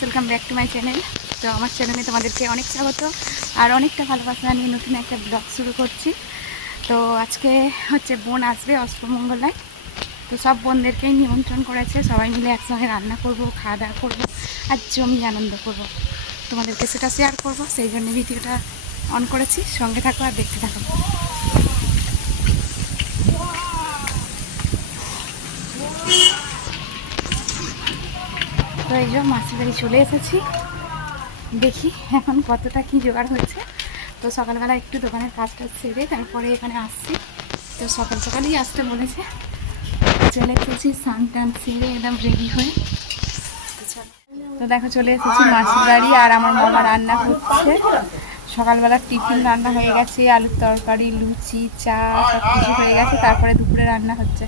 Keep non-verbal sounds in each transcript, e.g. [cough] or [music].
Welcome back to my channel. তো আমার চ্যানেলে তোমাদেরকে অনেক স্বাগত আর অনেকটা ভালোবাসা নিয়ে নতুন একটা ব্লগ শুরু করছি। তো আজকে হচ্ছে বোন আসবে অষ্টমঙ্গলায়। তো সব বোনদেরকেই নিমন্ত্রণ করেছে। সবাই মিলে একসঙ্গে রান্না করব, খাওয়া দাওয়া করব আর জমি আনন্দ করব। তোমাদেরকে সেটা শেয়ার করব। সেই জন্য ভিডিওটা অন করেছি। সঙ্গে থাকো আর দেখতে থাকো। তো এই যে মাসির বাড়ি চলে এসেছি। দেখি এখন কতটা কি জোগাড় হয়েছে তো সকালবেলা একটু দোকানের কাজটা সেরে তারপরে এখানে আসছি। তো সকাল সকালেই আসতে বলেছে। চলে এসেছি, স্নান টান সেরে একদম রেডি হয়ে। তো দেখো চলে এসেছি মাসির বাড়ি আর আমার মামা রান্না করছে। সকালবেলা টিফিন রান্না হয়ে গেছে, আলুর তরকারি, লুচি, চা সব কিছু হয়ে গেছে। তারপরে দুপুরে রান্না হচ্ছে।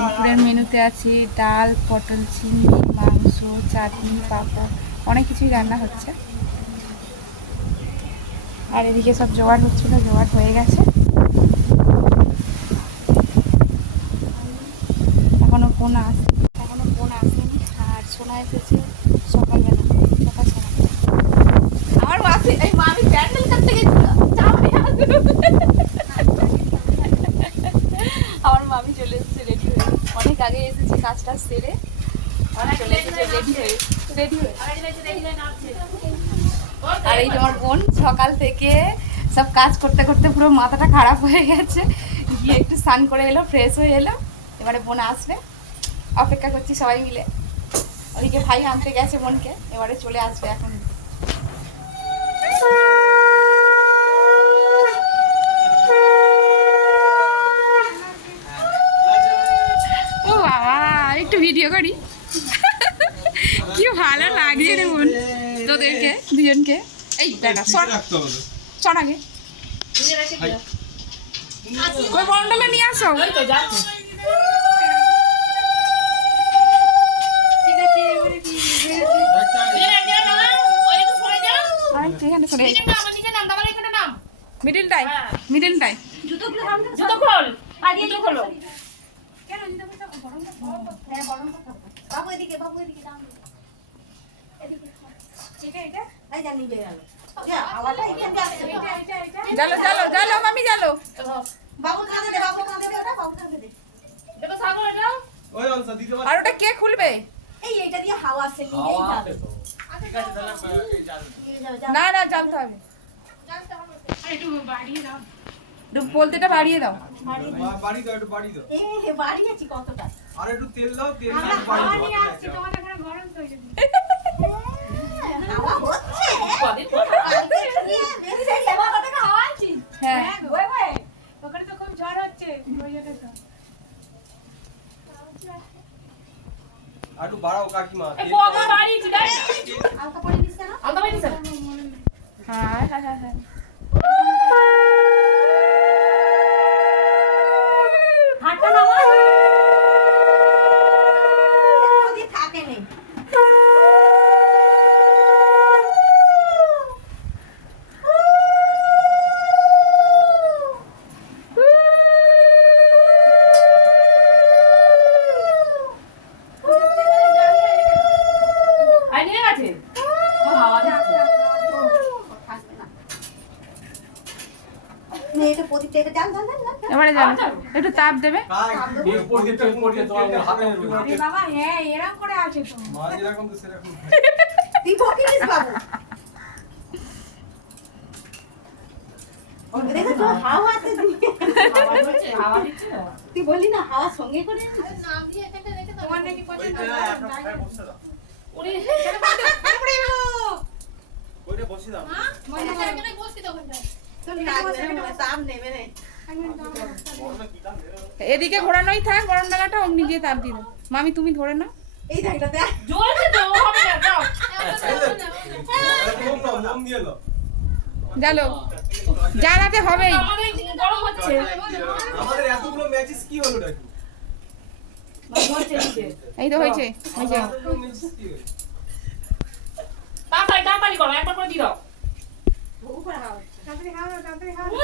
দুপুরের মেনুতে আছে ডাল, পটল, চিংড়ি মাংস চাটনি, পাঁপড়, অনেক কিছুই রান্না হচ্ছে। আর এদিকে সব জোগাড় হচ্ছিল, জোগাড় হয়ে গেছে এখনও ফোন আসে এখনও ফোন আসেনি আর শোনা এসেছে সকালবেলা সকাল শোনা আমার মাসি এই মামি প্যান্ডেল করতে গেছিল চাপে আমার মামি চলে এসেছে রেডি হয়ে অনেক আগে এসেছে কাজটা সেরে চলে এসেছে আর এই তোমার বোন সকাল থেকে সব কাজ করতে করতে পুরো মাথাটা খারাপ হয়ে গেছে। গিয়ে একটু স্নান করে এলো ফ্রেশ হয়ে এলো। এবারে বোন আসবে। অপেক্ষা করছি সবাই মিলে। ওদিকে ভাই আনতে গেছে বোনকে। এবারে চলে আসবে এখন। ও বাবা একটু ভিডিও করি। কি ভালো লাগছে রে বোন। তোদেরকে, দুজনকে। এই দেখা শোন শোন আগে। ওই বন্ডলে নিয়ে আসো। আর একটু এখানে সরে মিডিল টাই মিডিল টাই বাবু এদিকে বাবু এদিকে দাও এই যা নিবে গেল হাওয়াটা এখানে আসছে তো। জালো জালো জালো মামি জালো। আর ওটা কে খুলবে? যাও। না না জানতে হবে। বলতেটা বাড়িয়ে দাও। বাড়ি দাও। একটু বাড়ি দাও। এ বাড়িয়েছি কতটা? আর একটু তেল দাও তেল আমরা একটু বাড়ি হাওয়া দাও। নিয়ে আসছি তোমার [laughs] হাওয়া হচ্ছে? কালকে নিয়ে বেশি সেবা কত টাকা হাওয়া আছি হ্যাঁ আর একটু বাড়াও কাকিমা। তেল আলতা পরে দিস কেন হ্যাঁ হ্যাঁ হ্যাঁ হ্যাঁ হাতটা নামা যদি থাকে নেই নে, এটা প্রদীপটা এটা জাল জাল জাল জাল এবারে জানো একটু তাপ দেবে কাই তেল পড়ে তেল পড়ে তোমার হাতে বাবা হ্যাঁ এরকম করে আছে তো মা যেরকম তো। সেরকম তুই বকিস বাবু। দেখেছ হাওয়া আছে তুই বললি না হাওয়া সঙ্গে করে? তোমার নাকি পছন্দ হয়? একটা বসে দাও। বসে না, চাপ নেবে রে। এদিকে ঘোরানোই থাক গরম ডালাটা অমনি গিয়ে তাপ দাও মামি তুমি ধরে নাও। এই দাও দাও জালো জ্বালাতে হবেই। আমাদের এতগুলো ম্যাচেস কি হলো নাকি এই তো হয়েছে হয়েছে। এতগুলো ম্যাচেস কি হলো তাড়াতাড়ি খাও না, তাড়াতাড়ি খাও না।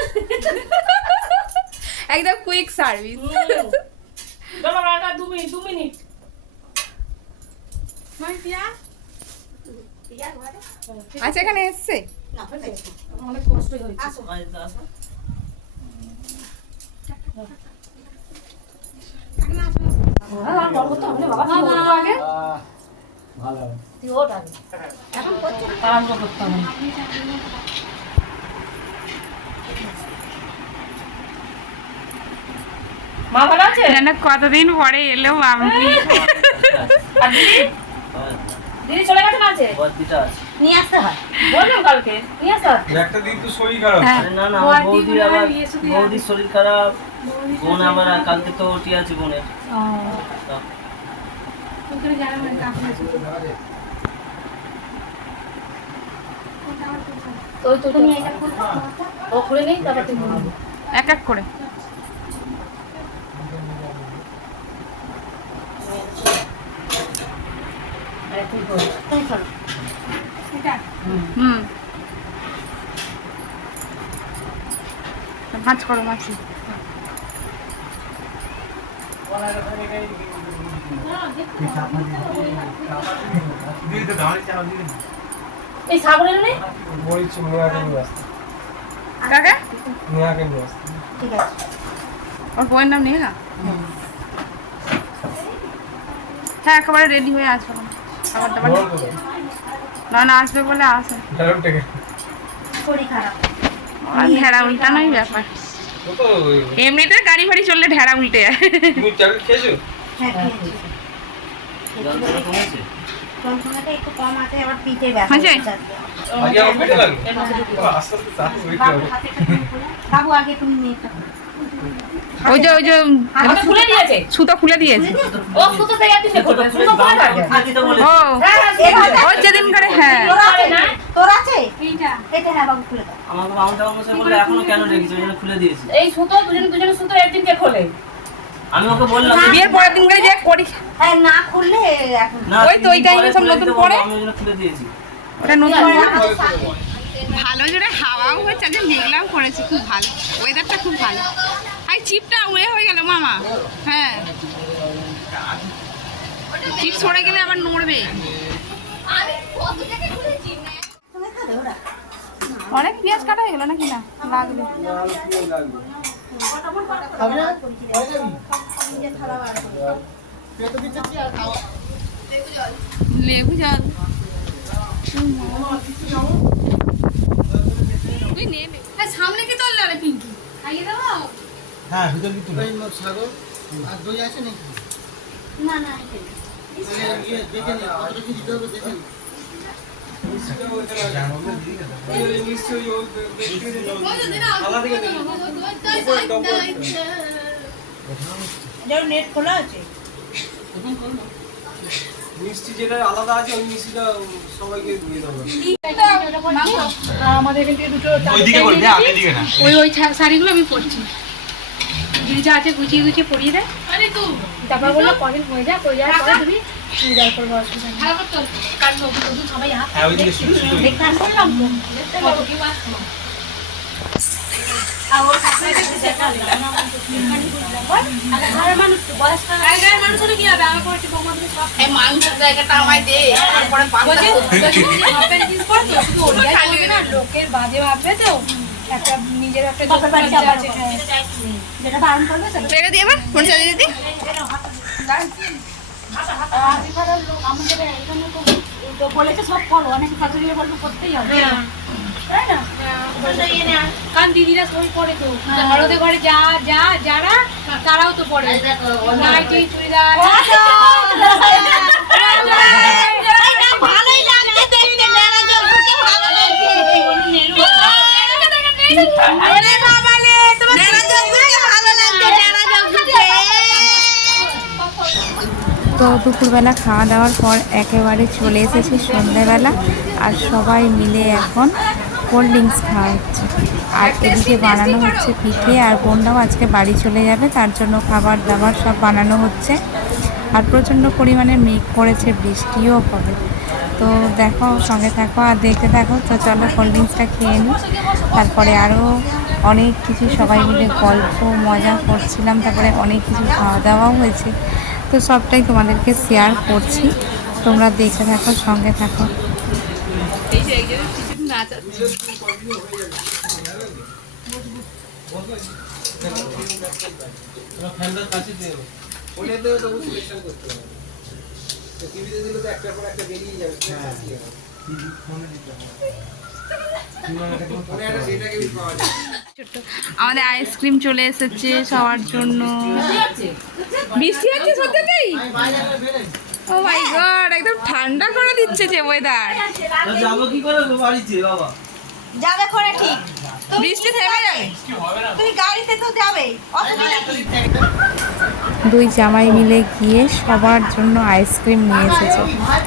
একদম কুইক সার্ভিস মানে পিয়া। আচ্ছা এখানে এসছে। অনেক কষ্ট হয়েছে। আসো। হ্যাঁ, এখন করতে হবে মা ভালো আছে? যেন কতদিন পরে এলো আমি আর দিদি? দিদি চলে গেছে নাচে বদ্দিটা আছে? নিয়ে আসতে হয়। বললাম কালকে নিয়ে আসতে হবে। একটা দিন তো শরীর খারাপ। না না আমার বৌদির আবার বৌদির শরীর খারাপ। বোন আবার কালকে তো ওটি আছে বোনের। তা। ওখানে যারা মানে কাকু আছে। ওই তো তুমি এটা খুলবে ও খুলে নেই তারপর তুমি বলবে এক এক করে আরে তুই বল তুমি খোলো হুম। ভাঁজ করো মাছি এই নেই বলছি মেয়াকে নিয়ে আসতে কাকা? মেয়াকে নিয়ে আসতে। ঠিক আছে। ওর বইয়ের নাম নেহা হ্যাঁ একেবারে রেডি হয়ে আসো খাবার দাবার না না আসবে বলে আসে। ঢেড়া উল্টানোই ব্যাপার। এমনিতে গাড়ি ফাড়ি চললে ঢেড়া উল্টে যায়। হ্যাঁ এসো। ওই যে ওই যে আমাকে খুলে দিয়েছে? সুতো খুলে দিয়েছে। ও সুতো থেকে সুতো খুলে থাকে খাদি তো বলে ও হ্যাঁ, হ্যাঁ, এভাবে ওই যেদিন করে হ্যাঁ তোর আছে না? তোর আছে এইটা এটা হ্যাঁ বাবু খুলে দাও মশাই এখনও কেন রেখেছি? ওই খুলে দিয়েছি। এই সুতো দুজন দুজনে সুতো একদিনকে খোলে? আমি ওকে বললাম বিয়ের পরের দিন করে যে করি হ্যাঁ না খুললে এখন ওই তো ওই টাইমে সব নতুন পরে। আমি ওই খুলে দিয়েছি। ওটা নতুন পরে আমাদের সাথে। ভালো জোরে হাওয়াও হচ্ছে আজকে মেঘলাও করেছে খুব ভালো। ওয়েদারটা খুব ভালো। আর চিপটা উড়ে হয়ে গেল মামা। হ্যাঁ। চিপ সরে গেলে আবার নড়বে। তুমি খাবে ওরা? অনেক পেঁয়াজ কাটা হয়ে গেল নাকি না? লাগবে। লেবু জল। তুই নে নে। হ্যাঁ, সামনে কি তোর রে পিঙ্কি? খাইয়ে দেবো? হ্যাঁ ভিতর কি তুমি সাগর আর দই আছে নাকি? না না দেখে নি কতটা কি দেখে নি নিশ্চয়ই ও থালা থেকে এটার নেট খোলা আছে? মিষ্টি যেটা আলাদা আছে ওই মিষ্টিটা সবাইকে দিয়ে দেবো আমাদের এখান থেকে দুটো ওই ওই শাড়িগুলো আমি পরছি। যা আছে গুছিয়ে গুছিয়ে পরিয়ে দেয় তারপর বলল কদিন হয়ে যায় হয়ে যাওয়ার পরে তুমি চুড়িদার করব অসুবিধা হ্যাঁ লোকের বাজে ভাববে তো একটা নিজের একটা। হ্যাঁ। যেটা করবে সেটা দিয়ে এবার ফোন চালিয়ে দিদি আমাদের এখানে তো তো বলেছে সব করো অনেক শাশুড়ি বলবে করতেই হবে তাই না। কারণ দিদিরা সই পরে তো হলদে ঘরে যা যা যারা তারাও তো পরে নাইটি চুড়িদার ভালো লাগছে ওরে বাবা রে তোমার নেড়া জল ঢুকে ভালো লাগছে নেড়া জল ঢুকে তো দুপুরবেলা খাওয়া দাওয়ার পর একেবারে চলে এসেছি সন্ধ্যাবেলা আর সবাই মিলে এখন কোল্ড ড্রিঙ্কস খাওয়া হচ্ছে। আর এদিকে বানানো হচ্ছে পিঠে আর বোনরাও আজকে বাড়ি চলে যাবে, তার জন্য খাবার দাবার সব বানানো হচ্ছে। আর প্রচণ্ড পরিমাণে মেঘ পড়েছে বৃষ্টিও হবে। তো দেখো, সঙ্গে থাকো আর দেখতে থাকো। তো চলো কোল্ড ড্রিঙ্কসটা খেয়ে নিই। তারপরে আরও অনেক কিছু সবাই মিলে গল্প, মজা করছিলাম। তারপরে অনেক কিছু খাওয়া দাওয়াও হয়েছে। তো সবটাই তোমাদেরকে শেয়ার করছি। তোমরা দেখে থাকো সঙ্গে থাকো। পর একটা বেরিয়ে যাবে আমাদের আইসক্রিম চলে এসেছে সবার জন্য। বৃষ্টি হচ্ছে বেরোই ও মাই গড একদম ঠান্ডা করে দিচ্ছে যে ওয়েদার যাব কি করে বাড়িতে বাবা যাবে করে ঠিক বৃষ্টি থেমে যাবে। তুমি গাড়িতে তো যাবে অসুবিধা কি? দুই জামাই মিলে গিয়ে সবার জন্য আইসক্রিম নিয়ে এসেছে।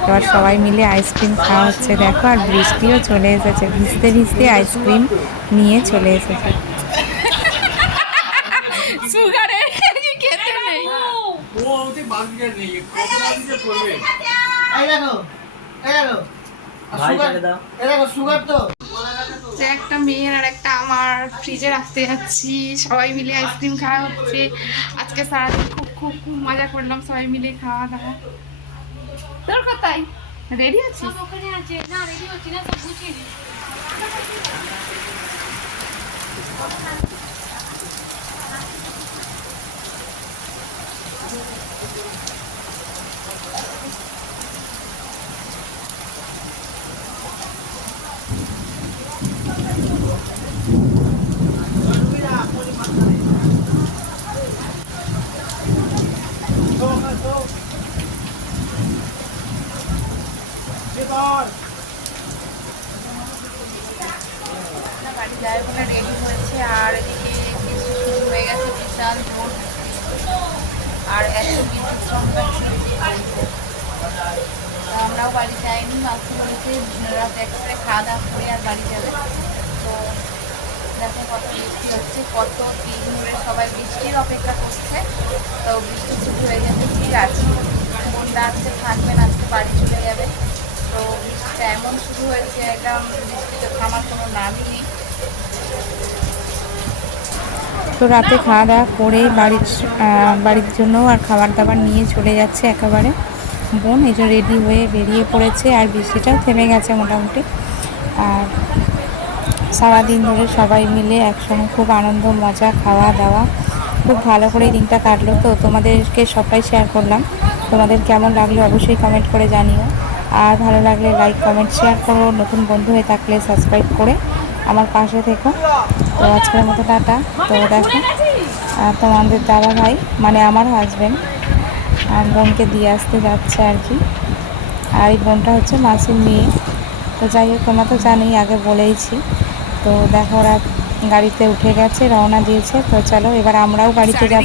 এবার সবাই মিলে আইসক্রিম খাওয়া হচ্ছে দেখো আর বৃষ্টিও চলে এসেছে। ভিজতে ভিজতে আইসক্রিম নিয়ে চলে এসেছে। সুগারে খেতে নেই। ও ওতে বাসগেট নেই কত বাসগেট করবে। এই দেখো এই দেখো আর সুগার ভাইটাকে দাও। এই দেখো সুগার তো। যে একটা মেয়ের আর একটা আমার ফ্রিজে রাখতে যাচ্ছি সবাই মিলে আইসক্রিম খাওয়া হচ্ছে। আজকে সারাদিন খুব খুব খুব মজা করলাম, সবাই মিলে খাওয়া দাওয়া। তোর কোথায় রেডি আছিস? ওখানে আছে। না রেডি হচ্ছি না, সব গুছিয়ে দিই বাড়ি যায় বলে রেডি হয়েছে আর এদিকে বৃষ্টি শুরু হয়ে গেছে বিশাল জোর বৃষ্টি। আর এত বিদ্যুৎ সংখ্যা আমরাও বাড়ি যাইনি মাসি বলেছে রাত আর বাড়ি যাবে। তো দেখো কত বৃষ্টি হচ্ছে, কত দিন ধরে সবাই বৃষ্টির অপেক্ষা করছে। তো বৃষ্টি শুরু হয়ে গেছে, ঠিক আছে। বোনটা আজকে থাকবেন আজকে বাড়ি চলে যাবে। তো বৃষ্টিটা এমন শুরু হয়েছে, একদম বৃষ্টিতে থামার কোনো নামই নেই। তো রাতে খাওয়া দাওয়া করে বাড়ির বাড়ির জন্য আর খাবার দাবার নিয়ে চলে যাচ্ছে একেবারে। বোন এই রেডি হয়ে বেরিয়ে পড়েছে, আর বৃষ্টিটাও থেমে গেছে মোটামুটি। আর সারাদিন ধরে সবাই মিলে একসঙ্গে খুব আনন্দ, মজা খাওয়া দাওয়া খুব ভালো করে দিনটা কাটলো। তো তোমাদেরকে সবাই শেয়ার করলাম। তোমাদের কেমন লাগল অবশ্যই কমেন্ট করে জানিও। আর ভালো লাগলে লাইক কমেন্ট শেয়ার করো। নতুন বন্ধু হয়ে থাকলে সাবস্ক্রাইব করে আমার পাশে থেকো। তো আজকের মতো টাটা। তো দেখো, আর তোমাদের দাদা ভাই মানে আমার হাজব্যান্ড বোনকে দিয়ে আসতে যাচ্ছে আর কি। আর এই বোনটা হচ্ছে মাসির মেয়ে। তো যাই হোক তোমরা তো জানি আগে বলেইছি। তো দেখো ওরা গাড়িতে উঠে গেছে রওনা দিয়েছে। তো চলো এবার আমরাও বাড়িতে যাব।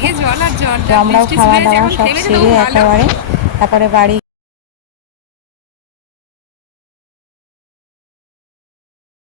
তো আমরাও খাওয়া দাওয়া সব সেরে একেবারে। তারপরে বাড়ি